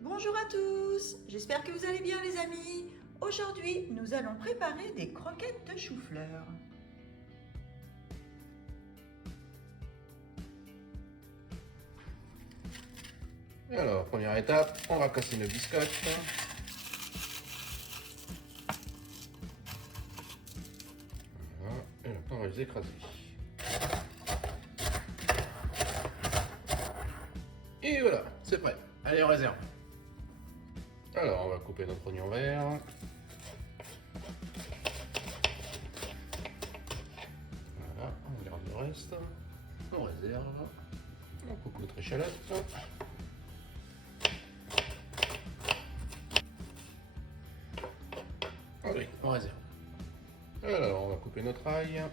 Bonjour à tous, j'espère que vous allez bien les amis. Aujourd'hui, nous allons préparer des croquettes de chou-fleur. Alors, première étape, on va casser nos biscottes. Voilà, et maintenant on va les écraser. Et voilà, c'est prêt. Allez, on réserve. Alors, on va couper notre oignon vert. Voilà, on garde le reste. On réserve. On coupe notre échalote. Allez, on réserve. Alors, on va couper notre ail.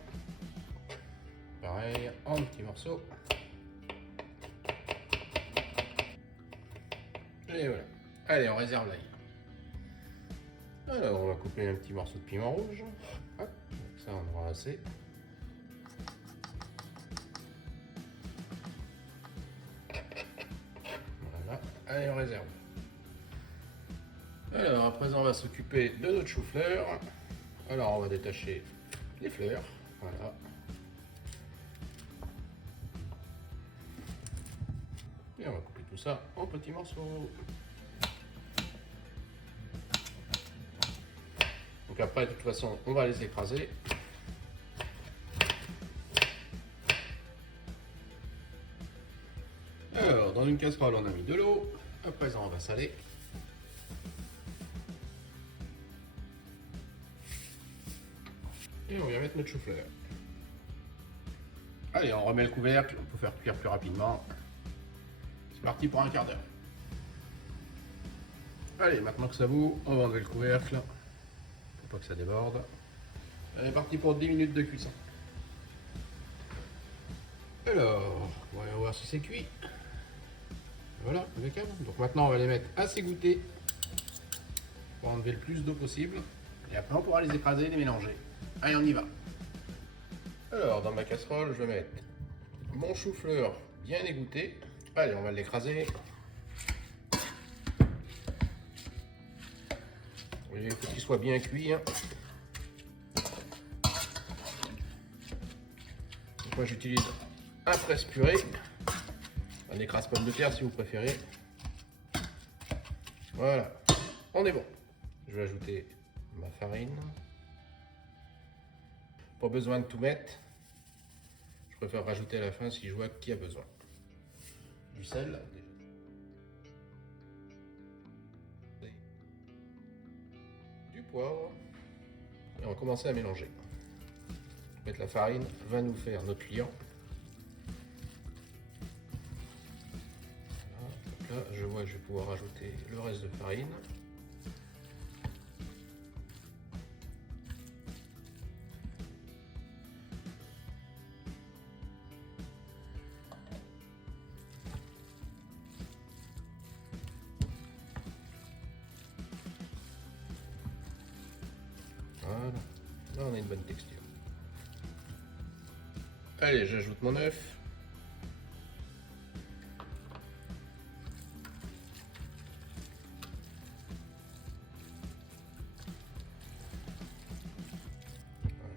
Pareil, en petits morceaux. Et voilà. Allez, on réserve l'ail. Alors, on va couper un petit morceau de piment rouge. Hop, donc ça, on aura assez. Voilà. Allez, on réserve. Alors, à présent, on va s'occuper de notre chou-fleur. Alors, on va détacher les fleurs. Voilà. Et on va couper tout ça en petits morceaux. Donc après, de toute façon, on va les écraser. Alors, dans une casserole, on a mis de l'eau. À présent, on va saler. Et on vient mettre notre chou-fleur. Allez, on remet le couvercle pour faire cuire plus rapidement. C'est parti pour un quart d'heure. Allez, maintenant que ça bout, on va enlever le couvercle. Faut pas que ça déborde. On est parti pour 10 minutes de cuisson. Alors, on va voir si c'est cuit. Voilà, impeccable. Donc maintenant, on va les mettre à s'égoutter pour enlever le plus d'eau possible. Et après, on pourra les écraser et les mélanger. Allez, on y va. Alors, dans ma casserole, je vais mettre mon chou-fleur bien égoutté. Allez, on va l'écraser. Il faut qu'il soit bien cuit. Donc moi, j'utilise un presse-purée. Un écrase pomme de terre si vous préférez. Voilà, on est bon. Je vais ajouter ma farine. Pas besoin de tout mettre. Je préfère rajouter à la fin si je vois qu'il y a besoin. Du sel. Du poivre. Et on va commencer à mélanger. Mettre la farine va nous faire notre liant. Voilà. Donc là, je vois que je vais pouvoir rajouter le reste de farine. Voilà, là on a une bonne texture. Allez, j'ajoute mon œuf.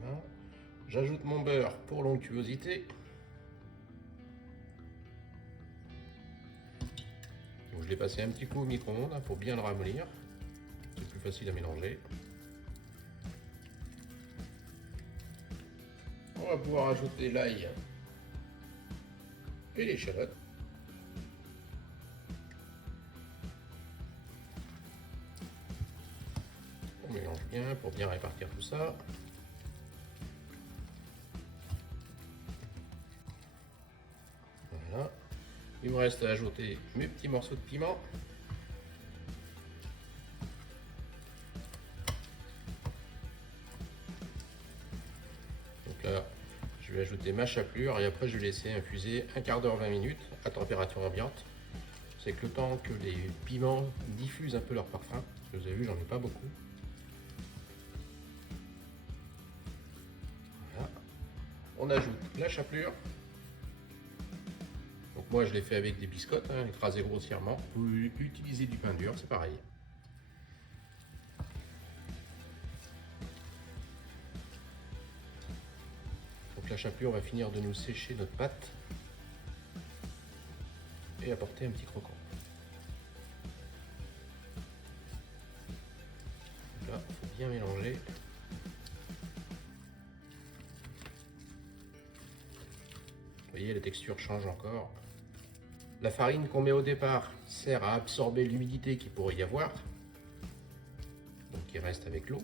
Voilà. J'ajoute mon beurre pour l'onctuosité. Donc je l'ai passé un petit coup au micro-ondes pour bien le ramollir. C'est plus facile à mélanger. On va pouvoir ajouter l'ail et l'échalote. On mélange bien pour bien répartir tout ça. Voilà. Il me reste à ajouter mes petits morceaux de piment. Donc là, je vais ajouter ma chapelure et après je vais laisser infuser un quart d'heure, 20 minutes à température ambiante. C'est que le temps que les piments diffusent un peu leur parfum. Vous avez vu, j'en ai pas beaucoup. Voilà. On ajoute la chapelure. Donc moi je l'ai fait avec des biscottes, hein, écrasées grossièrement. Vous pouvez utiliser du pain dur, c'est pareil. Donc la chapelure va finir de nous sécher notre pâte et apporter un petit croquant. Donc là, il faut bien mélanger. Vous voyez, la texture change encore. La farine qu'on met au départ sert à absorber l'humidité qu'il pourrait y avoir, donc il reste avec l'eau.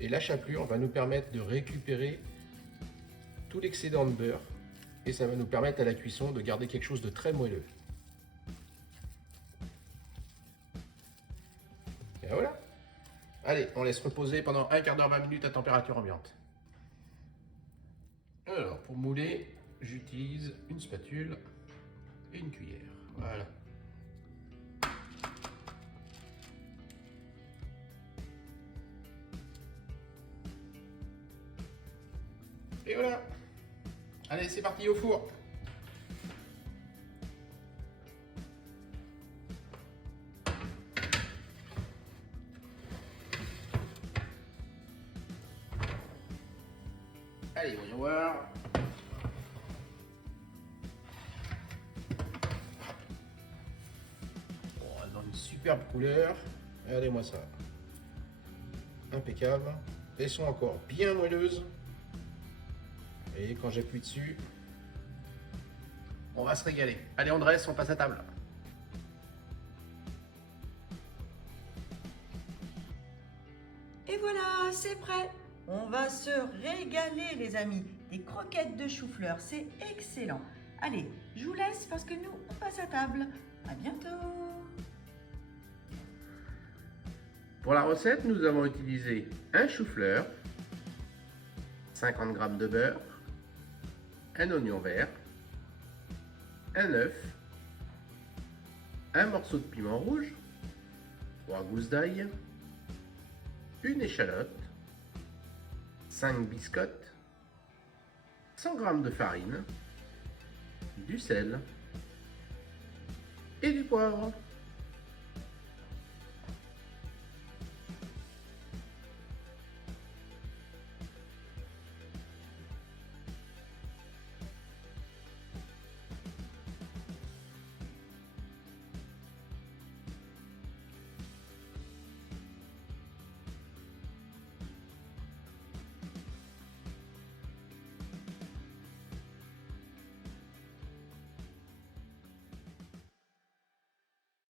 Et la chapelure va nous permettre de récupérer tout l'excédent de beurre et ça va nous permettre à la cuisson de garder quelque chose de très moelleux. Et voilà. Allez, on laisse reposer pendant un quart d'heure, 20 minutes à température ambiante. Alors, pour mouler, j'utilise une spatule et une cuillère. Voilà. Et voilà. Allez, c'est parti au four. Allez, voyons voir. Bon, elle donne une superbe couleur. Regardez-moi ça. Impeccable. Elles sont encore bien moelleuses. Et quand j'appuie dessus, on va se régaler. Allez, on dresse, on passe à table. Et voilà, c'est prêt. On va se régaler les amis. Des croquettes de chou-fleur, c'est excellent. Allez, je vous laisse parce que nous, on passe à table. À bientôt. Pour la recette, nous avons utilisé un chou-fleur, 50 g de beurre, un oignon vert, un œuf, un morceau de piment rouge, 3 gousses d'ail, une échalote, 5 biscottes, 100 g de farine, du sel et du poivre.